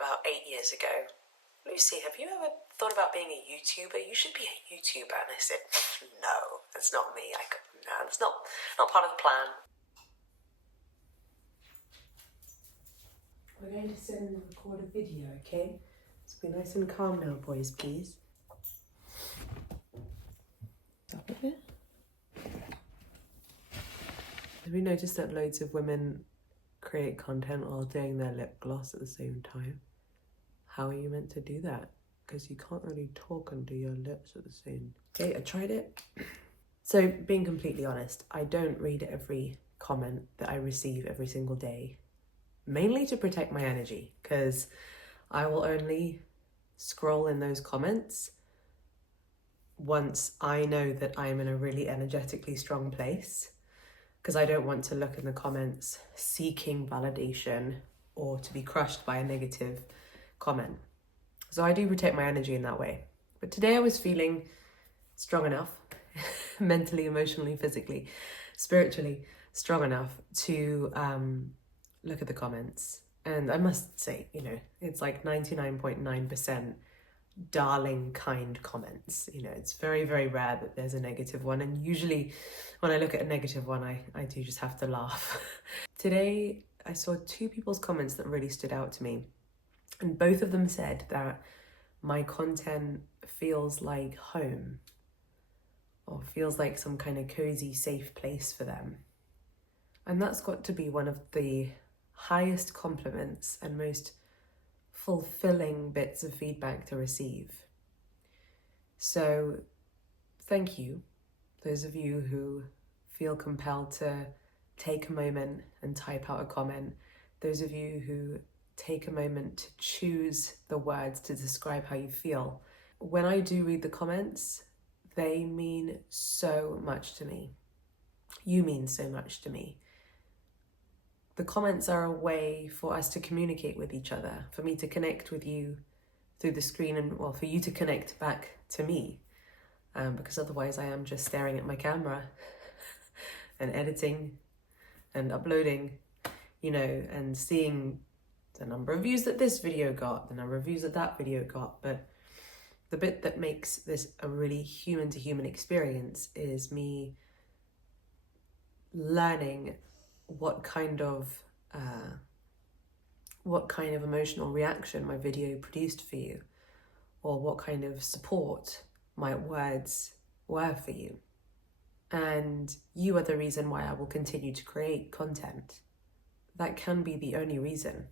about 8 years ago, "Lucie, have you ever thought about being a YouTuber? You should be a YouTuber." And I said, "No, that's not me. No, that's not part of the plan." We're going to sit and record a video, okay? So be nice and calm now, boys, please. Stop a bit. Have you noticed that loads of women create content while doing their lip gloss at the same time? How are you meant to do that? Because you can't really talk and do your lips at the same. Okay, I tried it. So being completely honest, I don't read every comment that I receive every single day, mainly to protect my energy, because I will only scroll in those comments once I know that I'm in a really energetically strong place, because I don't want to look in the comments seeking validation or to be crushed by a negative comment. So I do protect my energy in that way. But today I was feeling strong enough, mentally, emotionally, physically, spiritually strong enough to look at the comments. And I must say, you know, it's like 99.9% darling, kind comments. You know, it's very, very rare that there's a negative one. And usually when I look at a negative one, I do just have to laugh. Today, I saw two people's comments that really stood out to me. And both of them said that my content feels like home, or feels like some kind of cozy, safe place for them. And that's got to be one of the highest compliments and most fulfilling bits of feedback to receive. So thank you, those of you who feel compelled to take a moment and type out a comment, those of you who take a moment to choose the words to describe how you feel. When I do read the comments, they mean so much to me. You mean so much to me. The comments are a way for us to communicate with each other, for me to connect with you through the screen, and well, for you to connect back to me, because otherwise I am just staring at my camera and editing and uploading, you know, and seeing the number of views that this video got, the number of views that that video got. But the bit that makes this a really human-to-human experience is me learning what kind of emotional reaction my video produced for you, or what kind of support my words were for you. And you are the reason why I will continue to create content. That can be the only reason.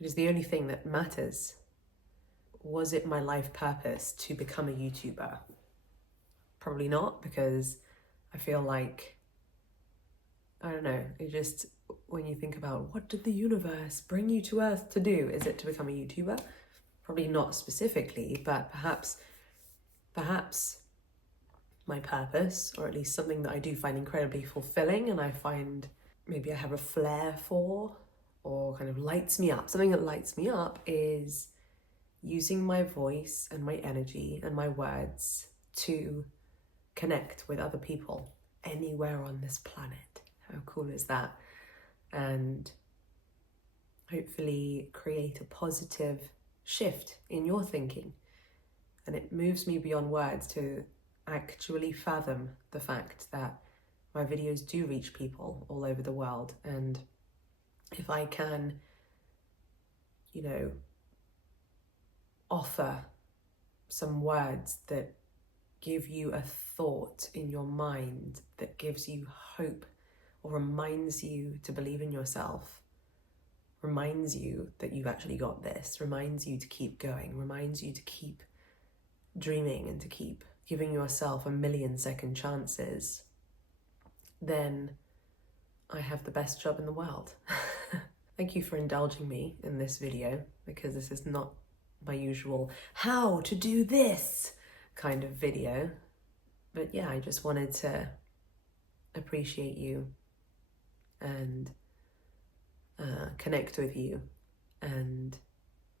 It is the only thing that matters. Was it my life purpose to become a YouTuber? Probably not, because I feel like, I don't know, it just, when you think about what did the universe bring you to Earth to do? Is it to become a YouTuber? Probably not specifically, but perhaps my purpose, or at least something that I do find incredibly fulfilling and I find maybe I have a flair for, or kind of lights me up. Something that lights me up is using my voice and my energy and my words to connect with other people anywhere on this planet. How cool is that? And hopefully create a positive shift in your thinking. And it moves me beyond words to actually fathom the fact that my videos do reach people all over the world. And if I can, you know, offer some words that give you a thought in your mind that gives you hope, or reminds you to believe in yourself, reminds you that you've actually got this, reminds you to keep going, reminds you to keep dreaming and to keep giving yourself 1,000,000 second chances, then I have the best job in the world. Thank you for indulging me in this video, because this is not my usual how to do this kind of video. But yeah, I just wanted to appreciate you and connect with you and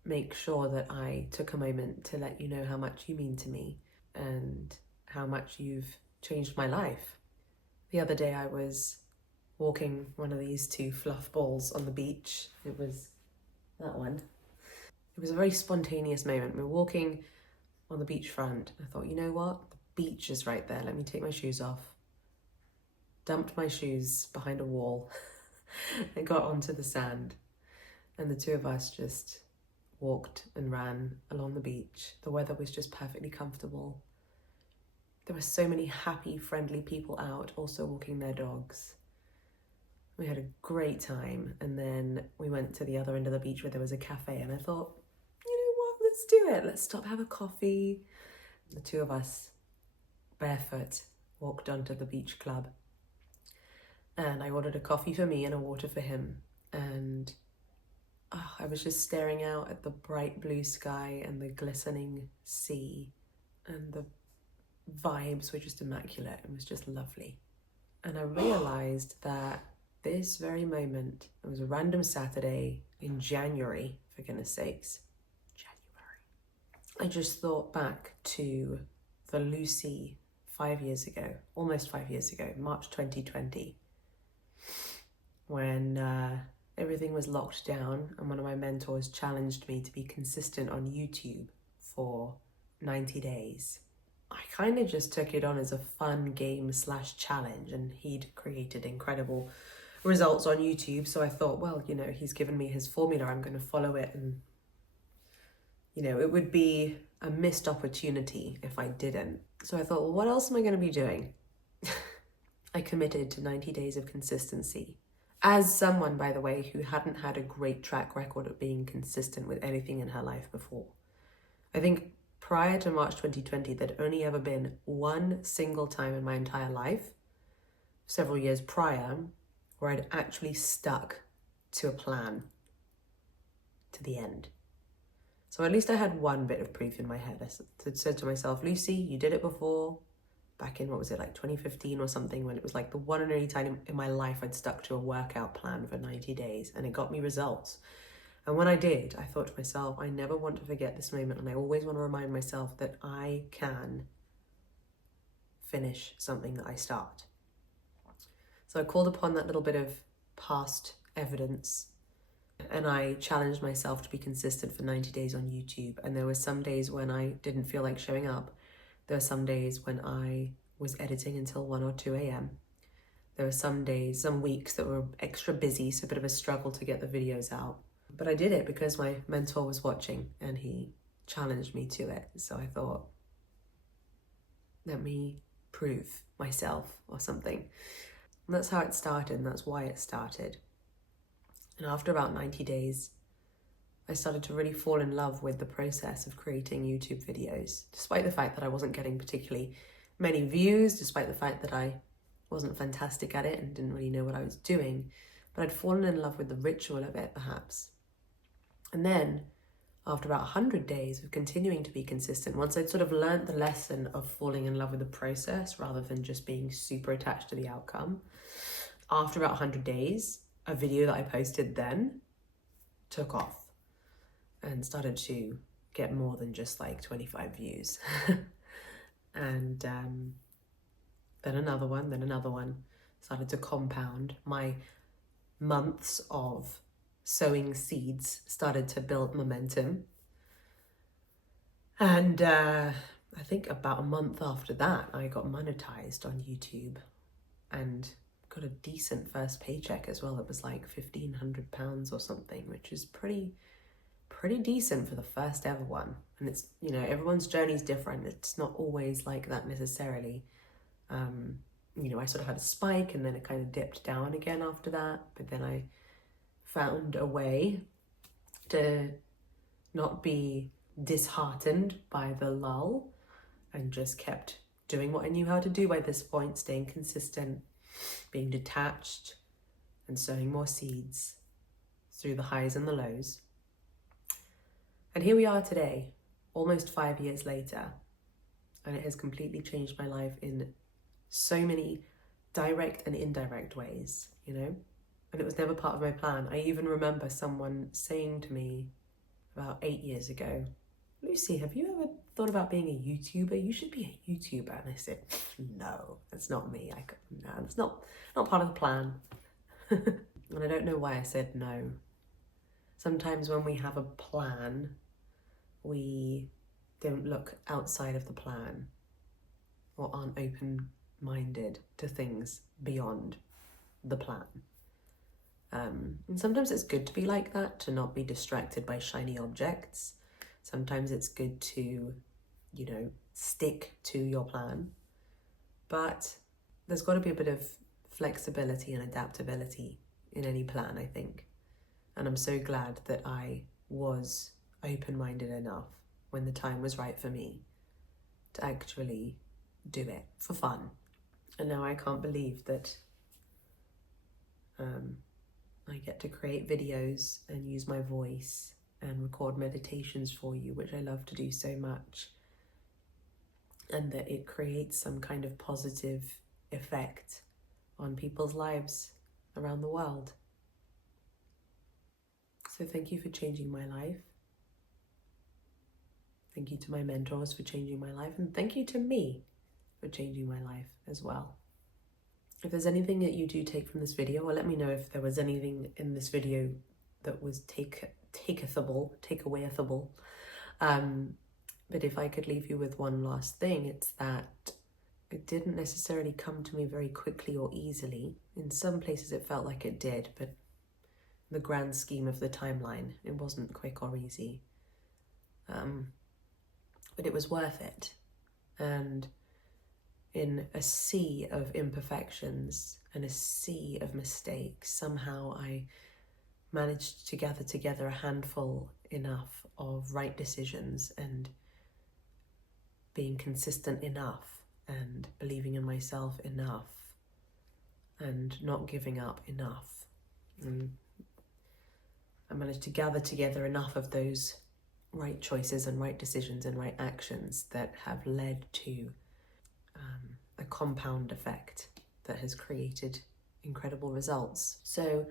make sure that I took a moment to let you know how much you mean to me and how much you've changed my life. The other day I was walking one of these two fluff balls on the beach. It was that one. It was a very spontaneous moment. We were walking on the beachfront. I thought, you know what? The beach is right there. Let me take my shoes off. Dumped my shoes behind a wall and got onto the sand. And the two of us just walked and ran along the beach. The weather was just perfectly comfortable. There were so many happy, friendly people out, also walking their dogs. We had a great time, and then we went to the other end of the beach where there was a cafe, and I thought, you know what, let's do it. Let's stop, have a coffee. The two of us, barefoot, walked onto the beach club, and I ordered a coffee for me and a water for him, and I was just staring out at the bright blue sky and the glistening sea, and the vibes were just immaculate. It was just lovely. And I realized that this very moment, it was a random Saturday in January, for goodness sakes, January. I just thought back to the Lucie 5 years ago, almost 5 years ago, March 2020, when everything was locked down and one of my mentors challenged me to be consistent on YouTube for 90 days. I kind of just took it on as a fun game / challenge, and he'd created incredible results on YouTube. So I thought, well, you know, he's given me his formula, I'm going to follow it. And, you know, it would be a missed opportunity if I didn't. So I thought, well, what else am I going to be doing? I committed to 90 days of consistency. As someone, by the way, who hadn't had a great track record of being consistent with anything in her life before. I think prior to March 2020, there'd only ever been one single time in my entire life, several years prior, where I'd actually stuck to a plan to the end. So at least I had one bit of proof in my head. I said to myself, Lucie, you did it before, back in, 2015 or something, when it was like the one and only time in my life I'd stuck to a workout plan for 90 days, and it got me results. And when I did, I thought to myself, I never want to forget this moment, and I always want to remind myself that I can finish something that I start. So I called upon that little bit of past evidence, and I challenged myself to be consistent for 90 days on YouTube. And there were some days when I didn't feel like showing up. There were some days when I was editing until 1 or 2 a.m. There were some days, some weeks that were extra busy, so a bit of a struggle to get the videos out. But I did it because my mentor was watching and he challenged me to it. So I thought, let me prove myself or something. And that's how it started, and that's why it started. And after about 90 days, I started to really fall in love with the process of creating YouTube videos, despite the fact that I wasn't getting particularly many views, despite the fact that I wasn't fantastic at it and didn't really know what I was doing. But I'd fallen in love with the ritual of it, perhaps. And then, after about 100 days of continuing to be consistent, once I'd sort of learned the lesson of falling in love with the process rather than just being super attached to the outcome, after about 100 days, a video that I posted then took off and started to get more than just like 25 views. And then another one started to compound. My months of sowing seeds started to build momentum. And I think about a month after that, I got monetized on YouTube and got a decent first paycheck as well. It was like £1,500 or something, which is pretty decent for the first ever one. And it's, you know, everyone's journey is different. It's not always like that necessarily. You know, I sort of had a spike and then it kind of dipped down again after that. But then I found a way to not be disheartened by the lull and just kept doing what I knew how to do by this point, staying consistent, being detached, and sowing more seeds through the highs and the lows. And here we are today, almost 5 years later, and it has completely changed my life in so many direct and indirect ways, you know? And it was never part of my plan. I even remember someone saying to me about 8 years ago, Lucie, have you ever thought about being a YouTuber? You should be a YouTuber. And I said, no, that's not me. No, it's not part of the plan. And I don't know why I said no. Sometimes when we have a plan, we don't look outside of the plan or aren't open-minded to things beyond the plan. And sometimes it's good to be like that, to not be distracted by shiny objects. Sometimes it's good to, stick to your plan. But there's got to be a bit of flexibility and adaptability in any plan, I think. And I'm so glad that I was open-minded enough when the time was right for me to actually do it for fun. And now I can't believe that I get to create videos and use my voice and record meditations for you, which I love to do so much, and that it creates some kind of positive effect on people's lives around the world. So thank you for changing my life. Thank you to my mentors for changing my life, and thank you to me for changing my life as well. If there's anything that you do take from this video, or let me know if there was anything in this video that was takeawayable. But if I could leave you with one last thing, it's that it didn't necessarily come to me very quickly or easily. In some places it felt like it did, but in the grand scheme of the timeline, it wasn't quick or easy. But it was worth it. And in a sea of imperfections and a sea of mistakes, somehow I managed to gather together a handful enough of right decisions and being consistent enough and believing in myself enough and not giving up enough. And I managed to gather together enough of those right choices and right decisions and right actions that have led to a compound effect that has created incredible results. So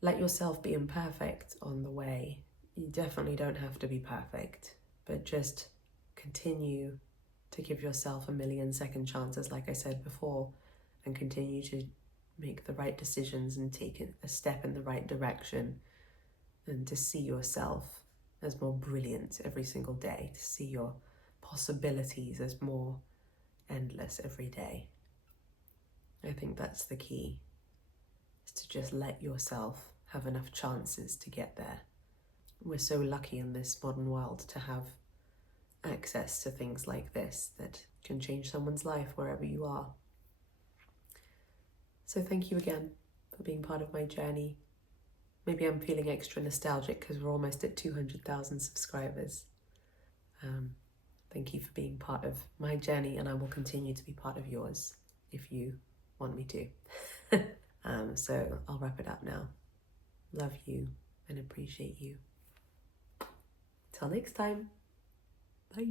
let yourself be imperfect on the way. You definitely don't have to be perfect, but just continue to give yourself a million second chances, like I said before, and continue to make the right decisions and take a step in the right direction, and to see yourself as more brilliant every single day, to see your possibilities as more endless every day. I think that's the key, is to just let yourself have enough chances to get there. We're so lucky in this modern world to have access to things like this that can change someone's life wherever you are. So thank you again for being part of my journey. Maybe I'm feeling extra nostalgic because we're almost at 200,000 subscribers. Thank you for being part of my journey, and I will continue to be part of yours if you want me to. So I'll wrap it up now. Love you and appreciate you. Till next time. Bye.